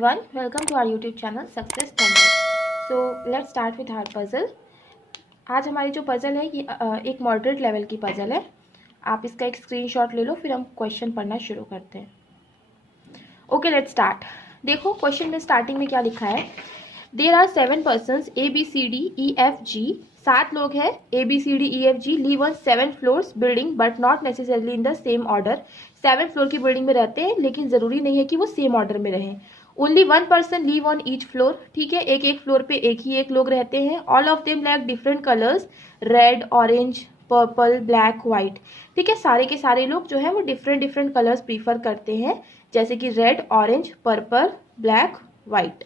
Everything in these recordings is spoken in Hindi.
everyone, welcome to our YouTube channel Success Thunder. So let's start with our puzzle. आज हमारी जो पज़ल है ये एक मॉडरेट लेवल की पज़ल है. आप इसका एक स्क्रीनशॉट ले लो, फिर हम क्वेश्चन पढ़ना शुरू करते हैं. Okay, let's start. देखो क्वेश्चन में स्टार्टिंग में क्या लिखा है. There are 7 persons ABCDEFG. 7 लोग हैं ABCDEFG live on 7 floors building but not necessarily in the same order. 7 floor की बिल्डिंग में रहते हैं लेकिन जरूरी नहीं है कि वो सेम ऑर्डर में रहें. Only 1 person live on each floor. ठीक है, एक फ्लोर पे एक लोग रहते हैं. All of them like different colours, red, orange, purple, black, white. ठीक है, सारे के सारे लोग जो है वो डिफरेंट कलर्स प्रीफर करते हैं, जैसे कि red, orange, purple, black, white,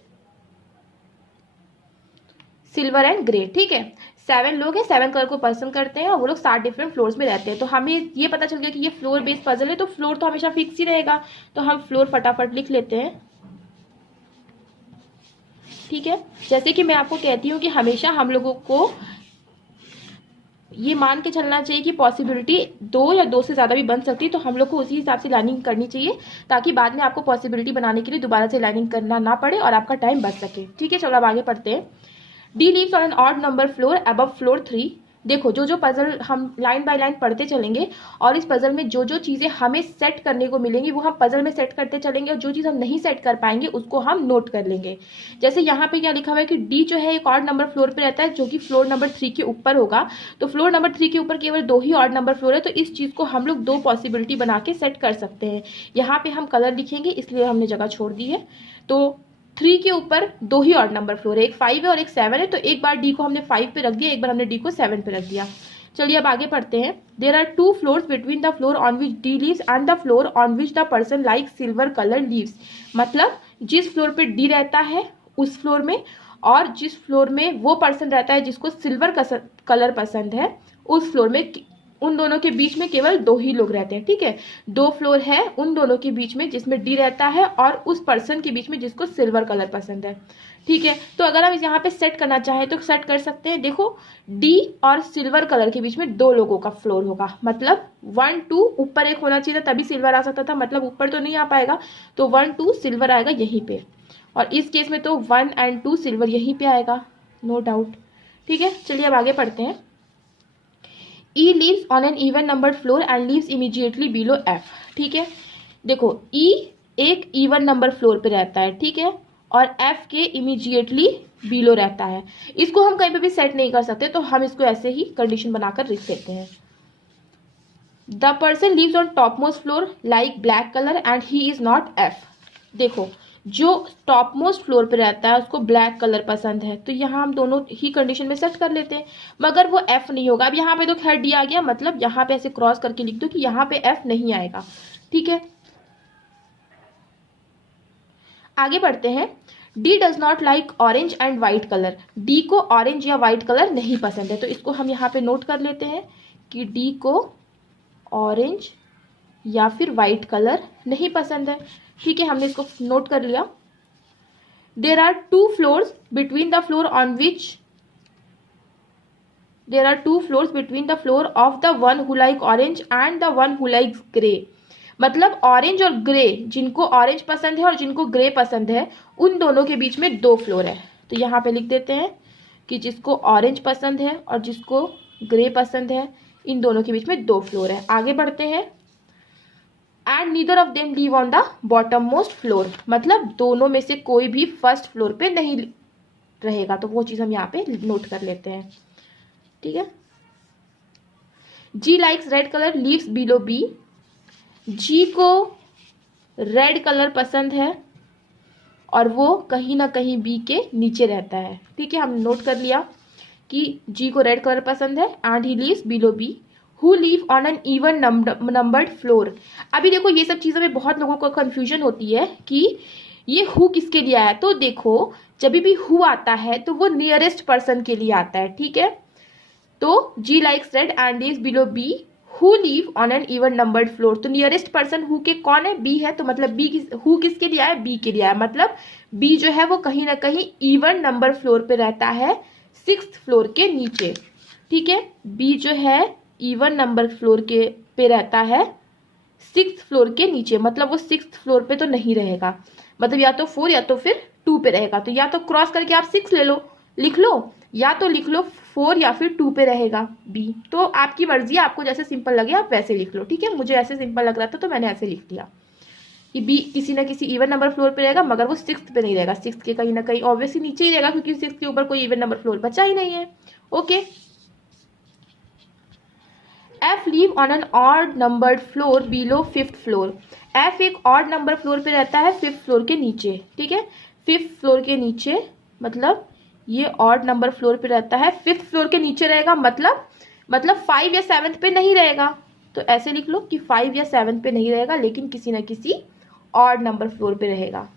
silver and grey. ठीक है, 7 लोग हैं, 7 कलर को पसंद करते हैं और वो लोग 7 डिफरेंट फ्लोर्स में रहते हैं. तो हमें ये पता चल गया कि ये फ्लोर बेस्ड पजल है, तो फ्लोर तो हमेशा फिक्स ही रहेगा. तो हम फ्लोर फटाफट लिख लेते हैं. ठीक है, जैसे कि मैं आपको कहती हूँ कि हमेशा हम लोगों को ये मान के चलना चाहिए कि पॉसिबिलिटी 2 या 2 से ज़्यादा भी बन सकती है, तो हम लोग को उसी हिसाब से लाइनिंग करनी चाहिए ताकि बाद में आपको पॉसिबिलिटी बनाने के लिए दोबारा से लाइनिंग करना ना पड़े और आपका टाइम बच सके. ठीक है, चलो अब आगे पढ़ते हैं. D lives on an odd number floor above floor 3. देखो जो पजल हम लाइन बाय लाइन पढ़ते चलेंगे और इस पजल में जो चीज़ें हमें सेट करने को मिलेंगी वो हम पजल में सेट करते चलेंगे और जो चीज़ हम नहीं सेट कर पाएंगे उसको हम नोट कर लेंगे. जैसे यहाँ पे क्या लिखा हुआ है कि डी जो है एक ऑड नंबर फ्लोर पे रहता है जो कि फ्लोर नंबर 3 के ऊपर होगा. तो फ्लोर नंबर 3 के ऊपर केवल 2 ही ऑड नंबर फ्लोर है, तो इस चीज़ को हम लोग 2 पॉसिबिलिटी बना के सेट कर सकते हैं. यहाँ पे हम कलर लिखेंगे इसलिए हमने जगह छोड़ दी है. तो 3 के ऊपर 2 ही ऑड नंबर फ्लोर है, एक 5 है और एक 7 है. तो एक बार डी को हमने 5 पे रख दिया, एक बार हमने डी को 7 पे रख दिया. चलिए अब आगे पढ़ते हैं. There are 2 floors between the floor on which D lives and the floor on which the person like silver colour lives. मतलब जिस फ्लोर पे डी रहता है उस फ्लोर में और जिस फ्लोर में वो पर्सन रहता है जिसको सिल्वर कलर पसंद है उस फ्लोर में, उन दोनों के बीच में केवल 2 ही लोग रहते हैं. ठीक है, 2 फ्लोर है उन दोनों के बीच में जिसमें डी रहता है और उस पर्सन के बीच में जिसको सिल्वर कलर पसंद है. ठीक है, तो अगर हम यहाँ पे सेट करना चाहें तो सेट कर सकते हैं. देखो डी और सिल्वर कलर के बीच में 2 लोगों का फ्लोर होगा, मतलब 1 2 ऊपर एक होना चाहिए था तभी सिल्वर आ सकता था, मतलब ऊपर तो नहीं आ पाएगा. तो 1 2 सिल्वर आएगा यहीं पे, और इस केस में तो 1 और 2 सिल्वर यहीं पे आएगा, नो डाउट. ठीक है, चलिए अब आगे पढ़ते हैं. E lives on an even numbered floor and lives immediately below F. ठीक है, देखो E एक इवन नंबर फ्लोर पे रहता है. ठीक है, और F के इमीडिएटली बिलो रहता है. इसको हम कहीं पे भी सेट नहीं कर सकते, तो हम इसको ऐसे ही कंडीशन बनाकर लिख देते हैं. The person lives on top most floor like black colour and he is not F. देखो जो टॉप मोस्ट फ्लोर पे रहता है उसको ब्लैक कलर पसंद है, तो यहाँ हम दोनों ही कंडीशन में सेट कर लेते हैं, मगर वो F नहीं होगा. अब यहाँ पे तो खैर डी आ गया, मतलब यहाँ पे ऐसे क्रॉस करके लिख दो कि यहाँ पे F नहीं आएगा. ठीक है, आगे बढ़ते हैं. D does not like orange and white colour. D को ऑरेंज या व्हाइट कलर नहीं पसंद है, तो इसको हम यहाँ पे नोट कर लेते हैं कि डी को ऑरेंज या फिर व्हाइट कलर नहीं पसंद है. ठीक है, हमने इसको नोट कर लिया. There are 2 floors between the floor on which there are 2 floors between the floor of the one who like orange and the one who like grey. मतलब ऑरेंज और ग्रे, जिनको ऑरेंज पसंद है और जिनको ग्रे पसंद है उन दोनों के बीच में 2 फ्लोर है. तो यहाँ पे लिख देते हैं कि जिसको ऑरेंज पसंद है और जिसको ग्रे पसंद है इन दोनों के बीच में 2 फ्लोर है. आगे बढ़ते हैं. And neither of them live on the bottom most floor. मतलब दोनों में से कोई भी फर्स्ट फ्लोर पे नहीं रहेगा, तो वो चीज हम यहाँ पे नोट कर लेते हैं. ठीक है, G likes red colour lives below B. G को रेड कलर पसंद है और वो कहीं ना कहीं बी के नीचे रहता है. ठीक है, हम नोट कर लिया कि जी को रेड कलर पसंद है and he lives below B. Who live on an even numbered floor. अभी देखो ये सब चीज़ों में बहुत लोगों को कंफ्यूजन होती है कि ये हु किसके लिए आया. तो देखो जब भी हु आता है तो वो नियरेस्ट पर्सन के लिए आता है. ठीक है, तो G likes red and lives below B who live on an even numbered floor. तो नियरेस्ट पर्सन हु के कौन है, बी है. तो मतलब बी हु किसके लिए आया, बी के लिए आया. मतलब बी जो है वो कहीं ना कहीं इवन नंबर फ्लोर पे रहता है 6th फ्लोर के नीचे. ठीक है, बी जो है इवन नंबर फ्लोर के पे रहता है 6th फ्लोर के नीचे, मतलब वो 6th फ्लोर पे तो नहीं रहेगा. मतलब या तो 4 या तो फिर 2 पे रहेगा। तो या तो क्रॉस करके आप 6 ले लो, लिख लो, या तो लिख लो 4 या फिर 2 पे रहेगा बी। तो आपकी मर्जी है, आपको जैसे सिंपल लगे आप वैसे लिख लो। ठीक है, मुझे ऐसे सिंपल लग रहा था तो मैंने ऐसे लिख दिया कि बी किसी ना किसी इवन नंबर फ्लोर पे रहेगा, मगर वो 6th पे नहीं रहेगा, 6th के कहीं ना कहीं ऑब्वियसली नीचे ही रहेगा, क्योंकि 6th के ऊपर कोई इवन नंबर फ्लोर बचा ही नहीं है। Okay, F leave on an odd numbered floor below 5th floor. F एक ऑड नंबर फ्लोर पे रहता है 5th फ्लोर के नीचे। ठीक है, 5th फ्लोर के नीचे, मतलब ये ऑड नंबर फ्लोर पे रहता है, 5th फ्लोर के नीचे रहेगा, मतलब 5 या 7th पे नहीं रहेगा। तो ऐसे लिख लो कि 5 या 7th पे नहीं रहेगा, लेकिन किसी ना किसी ऑड नंबर फ्लोर पे रहेगा।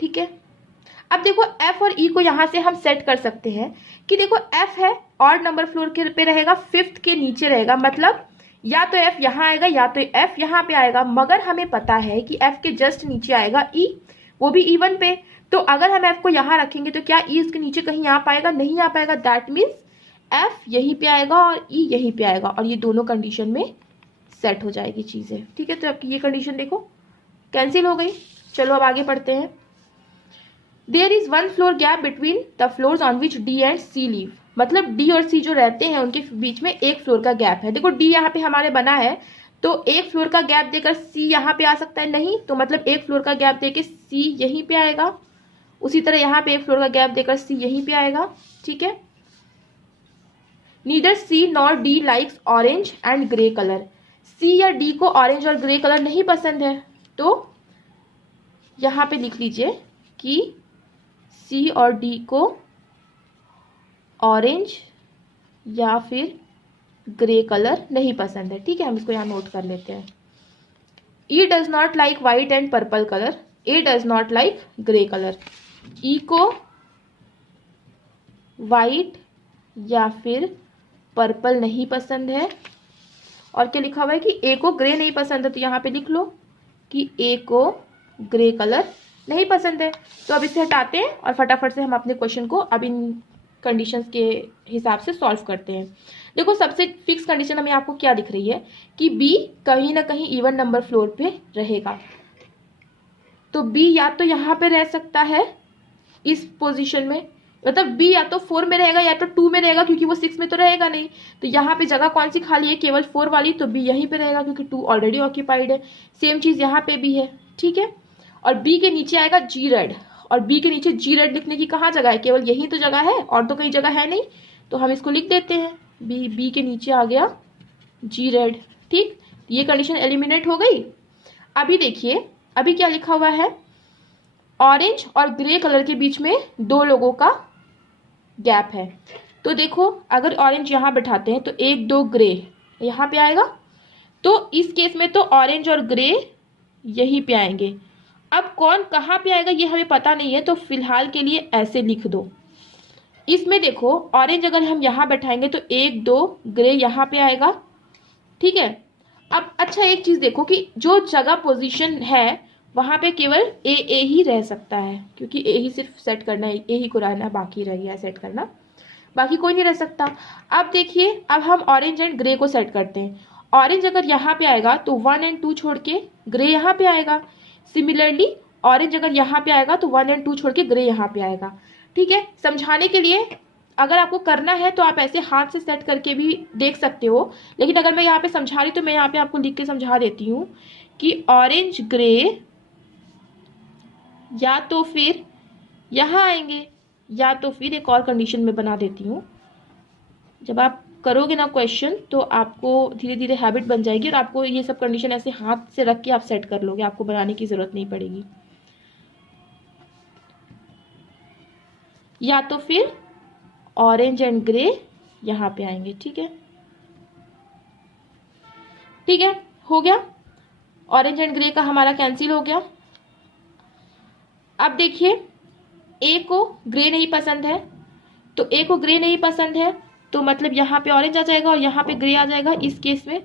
ठीक है, अब देखो एफ और ई को यहां से हम सेट कर सकते हैं कि देखो एफ है ऑड नंबर फ्लोर के पे रहेगा, 5th के नीचे रहेगा, मतलब या तो एफ यहां आएगा या तो एफ यहां पे आएगा, मगर हमें पता है कि एफ के जस्ट नीचे आएगा ई, वो भी E1 पे। तो अगर हम एफ को यहां रखेंगे तो क्या ई इसके नीचे कहीं आ पाएगा? नहीं आ पाएगा। दैट मीन्स एफ यहीं पे आएगा और ई यहीं पे आएगा, और ये दोनों कंडीशन में सेट हो जाएगी चीजें। ठीक है, तो आपकी ये कंडीशन देखो कैंसिल हो गई। चलो अब आगे पढ़ते हैं। There is 1 floor gap between the floors on which D and C live. मतलब डी और सी जो रहते हैं उनके बीच में 1 फ्लोर का गैप है। देखो डी यहाँ पे हमारे बना है, तो 1 फ्लोर का गैप देकर सी यहाँ पे आ सकता है नहीं, तो मतलब 1 फ्लोर का गैप देकर सी यहीं पे आएगा। उसी तरह यहाँ पे 1 फ्लोर का गैप देकर सी यहीं पे आएगा। ठीक है, neither C nor D likes orange and grey colour. C या डी को ऑरेंज और ग्रे कलर नहीं पसंद है, तो यहां पे लिख लीजिए कि सी और डी को ऑरेंज या फिर ग्रे कलर नहीं पसंद है। ठीक है, हम इसको यहां नोट कर लेते हैं। E does not like white and purple colour, A does not like grey colour. E को व्हाइट या फिर पर्पल नहीं पसंद है, और क्या लिखा हुआ है कि ए को ग्रे नहीं पसंद है, तो यहाँ पे लिख लो कि ए को ग्रे कलर नहीं पसंद है। तो अब इसे हटाते हैं और फटाफट से हम अपने क्वेश्चन को अब इन कंडीशंस के हिसाब से सॉल्व करते हैं। देखो सबसे फिक्स कंडीशन हमें आपको क्या दिख रही है कि बी कहीं ना कहीं इवन नंबर फ्लोर पे रहेगा। तो बी या तो यहाँ पे रह सकता है इस पोजीशन में, मतलब बी या तो 4 में रहेगा या तो 2 में रहेगा, क्योंकि वो 6 में तो रहेगा नहीं। तो यहाँ पे जगह कौन सी खाली है? केवल 4 वाली, तो बी यहीं पे रहेगा क्योंकि 2 ऑलरेडी ऑक्यूपाइड है। सेम चीज यहाँ पे भी है। ठीक है, और बी के नीचे आएगा जी रेड, और बी के नीचे जी रेड लिखने की कहाँ जगह है? केवल यही तो जगह है, और तो कहीं जगह है नहीं, तो हम इसको लिख देते हैं बी के नीचे आ गया जी रेड। ठीक, ये कंडीशन एलिमिनेट हो गई। अभी देखिए अभी क्या लिखा हुआ है, ऑरेंज और ग्रे कलर के बीच में 2 लोगों का गैप है। तो देखो अगर ऑरेंज यहां बैठाते हैं तो 1 2 ग्रे यहां पे आएगा, तो इस केस में तो ऑरेंज और ग्रे यहीं पे आएंगे। अब कौन कहां पे आएगा ये हमें पता नहीं है, तो फिलहाल के लिए ऐसे लिख दो। इसमें देखो ऑरेंज अगर हम यहां बैठाएंगे तो 1 2 ग्रे यहां पे आएगा। ठीक है, अब अच्छा एक चीज देखो कि जो जगह पोजीशन है वहां पे केवल ए ही रह सकता है, क्योंकि ए ही सिर्फ सेट करना है, ए ही को रहना बाकी रह गया सेट करना, बाकी कोई नहीं रह सकता। अब देखिए अब हम ऑरेंज एंड ग्रे को सेट करते हैं। ऑरेंज अगर यहाँ पे आएगा तो 1 एंड 2 छोड़ के ग्रे यहाँ पे आएगा। सिमिलरली ऑरेंज अगर यहाँ पे आएगा तो 1 एंड 2 छोड़ के ग्रे यहाँ पे आएगा। ठीक है, समझाने के लिए अगर आपको करना है तो आप ऐसे हाथ से सेट करके भी देख सकते हो, लेकिन अगर मैं यहाँ पे समझा रही तो मैं यहाँ पे आपको लिख के समझा देती हूँ कि ऑरेंज ग्रे या तो फिर यहाँ आएंगे या तो फिर एक और कंडीशन में बना देती हूँ। जब आप करोगे ना क्वेश्चन तो आपको धीरे धीरे हैबिट बन जाएगी और आपको ये सब कंडीशन ऐसे हाथ से रख के आप सेट कर लोगे, आपको बनाने की जरूरत नहीं पड़ेगी। या तो फिर ऑरेंज एंड ग्रे यहाँ पे आएंगे। ठीक है, ठीक है, हो गया। ऑरेंज एंड ग्रे का हमारा कैंसिल हो गया। अब देखिए ए को ग्रे नहीं पसंद है, तो ए को ग्रे नहीं पसंद है तो मतलब यहाँ पे ऑरेंज आ जाएगा और यहाँ पे ग्रे आ जाएगा। इस केस में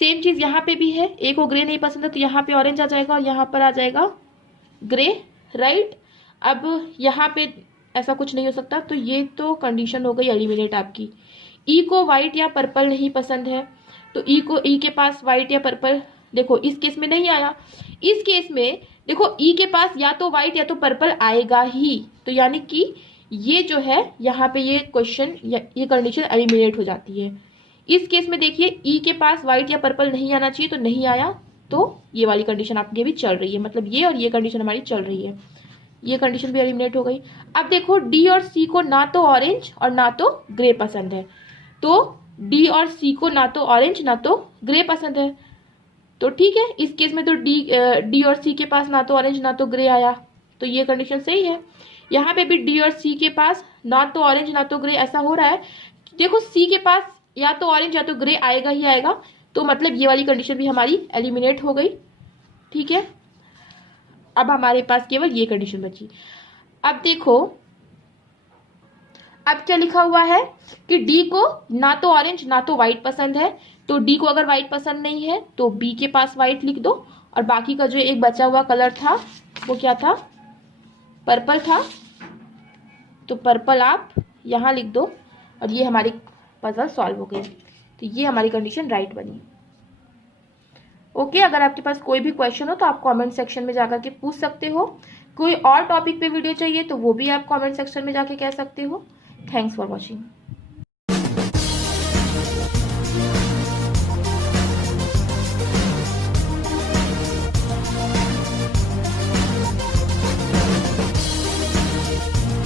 सेम चीज यहाँ पे भी है, ए को ग्रे नहीं पसंद है तो यहाँ पे ऑरेंज आ जाएगा और यहाँ पर आ जाएगा ग्रे। राइट, अब यहाँ पे ऐसा कुछ नहीं हो सकता, तो ये तो कंडीशन हो गई एलिमिनेट आपकी। ई को व्हाइट या पर्पल नहीं पसंद है, तो ई के पास व्हाइट या पर्पल देखो इस केस में नहीं आया। इस केस में देखो ई के पास या तो व्हाइट या तो पर्पल आएगा ही, तो यानी कि ये जो है यहाँ पे ये क्वेश्चन ये कंडीशन एलिमिनेट हो जाती है। इस केस में देखिए ई के पास व्हाइट या पर्पल नहीं आना चाहिए, तो नहीं आया, तो ये वाली कंडीशन आपकी भी चल रही है, मतलब ये और ये कंडीशन हमारी चल रही है, ये कंडीशन भी एलिमिनेट हो गई। अब देखो डी और सी को ना तो ऑरेंज और ना तो ग्रे पसंद है, तो डी और सी को ना तो ऑरेंज ना तो ग्रे पसंद है, तो ठीक है, इस केस में तो डी और सी के पास ना तो ऑरेंज ना तो ग्रे आया, तो ये कंडीशन सही है। यहाँ पे भी डी और सी के पास ना तो ऑरेंज ना तो ग्रे ऐसा हो रहा है, देखो सी के पास या तो ऑरेंज या तो ग्रे आएगा ही आएगा, तो मतलब ये वाली कंडीशन भी हमारी एलिमिनेट हो गई, ठीक है। अब हमारे पास केवल ये कंडीशन बची। अब देखो अब क्या लिखा हुआ है कि डी को ना तो ऑरेंज ना तो व्हाइट पसंद है, तो डी को अगर व्हाइट पसंद नहीं है तो बी के पास व्हाइट लिख दो, और बाकी का जो एक बचा हुआ कलर था वो क्या था, पर्पल था, तो पर्पल आप यहाँ लिख दो, और ये हमारी पजल सॉल्व हो गई, तो ये हमारी कंडीशन राइट बनी। ओके, अगर आपके पास कोई भी क्वेश्चन हो तो आप कमेंट सेक्शन में जाकर के पूछ सकते हो, कोई और टॉपिक पे वीडियो चाहिए तो वो भी आप कमेंट सेक्शन में जाके कह सकते हो। Thanks for watching.